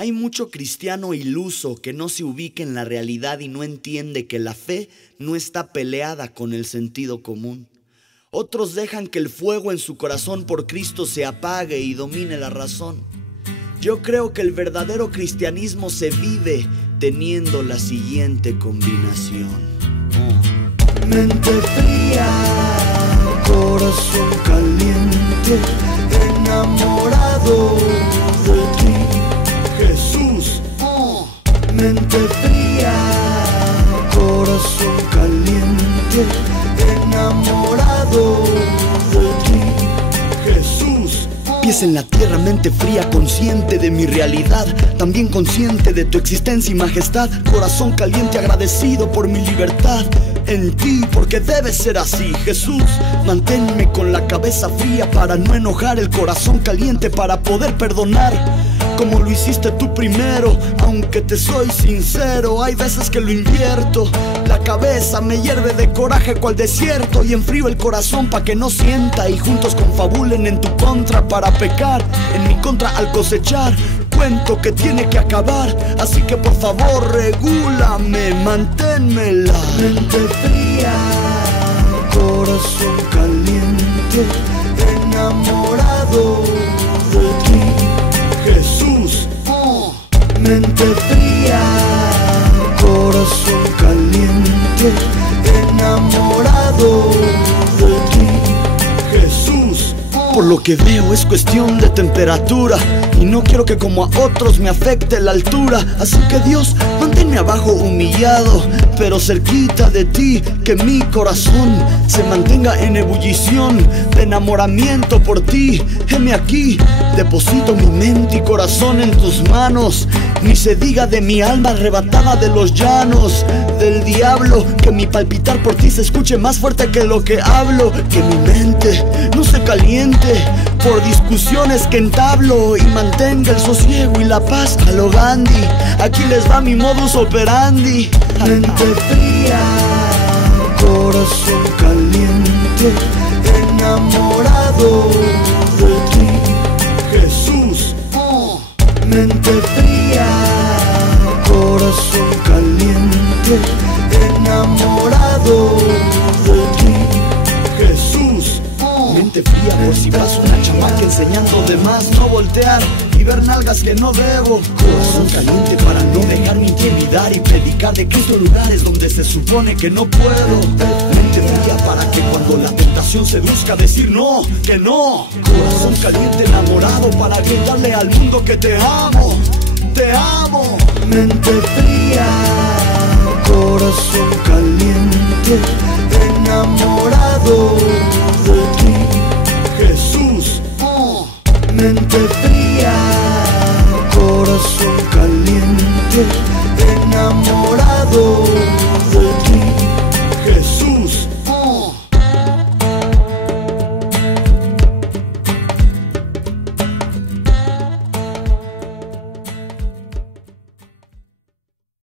Hay mucho cristiano iluso que no se ubica en la realidad y no entiende que la fe no está peleada con el sentido común. Otros dejan que el fuego en su corazón por Cristo se apague y domine la razón. Yo creo que el verdadero cristianismo se vive teniendo la siguiente combinación. Mente fría, corazón caliente, enamorado de ti, Jesús. Mente fría, corazón caliente, enamorado de ti, Jesús. Pies en la tierra, mente fría, consciente de mi realidad, también consciente de tu existencia y majestad. Corazón caliente, agradecido por mi libertad en ti, porque debe ser así, Jesús. Manténme con la cabeza fría para no enojar, el corazón caliente para poder perdonar, como lo hiciste tú primero. Aunque te soy sincero, hay veces que lo invierto. La cabeza me hierve de coraje cual desierto, y enfrío el corazón pa' que no sienta, y juntos confabulen en tu contra para pecar, en mi contra al cosechar. Cuento que tiene que acabar, así que por favor regúlame, manténmela. Mente fría, corazón caliente, enamorado de ti, Jesús. Mente fría, corazón caliente, enamorado de ti, Jesús. Por lo que veo es cuestión de temperatura, y no quiero que como a otros me afecte la altura. Así que Dios, manténme abajo humillado, pero cerquita de ti, que mi corazón se mantenga en ebullición de enamoramiento por ti. Heme aquí, deposito mi mente y corazón en tus manos. Ni se diga de mi alma arrebatada de los llanos del diablo, que mi palpitar por ti se escuche más fuerte que lo que hablo. Que mi mente no se caliente por discusiones que entablo, y mantenga el sosiego y la paz a lo Gandhi. Aquí les va mi modus operandi. Mente fría, corazón caliente, enamorado de ti, Jesús. Mente fría, corazón caliente, enamorado de ti, Jesús. Mente fría por si vas una chamaca enseñando de más, no voltear y ver nalgas que no debo. Corazón caliente para no dejar mi intimidar y predicar de Cristo en lugares donde se supone que no puedo. Mente fría para que cuando la tentación seduzca decir no, que no. Corazón caliente enamorado para gritarle al mundo que te amo, te amo. Mente fría, corazón caliente, enamorado de ti, Jesús. Mente fría, corazón caliente, enamorado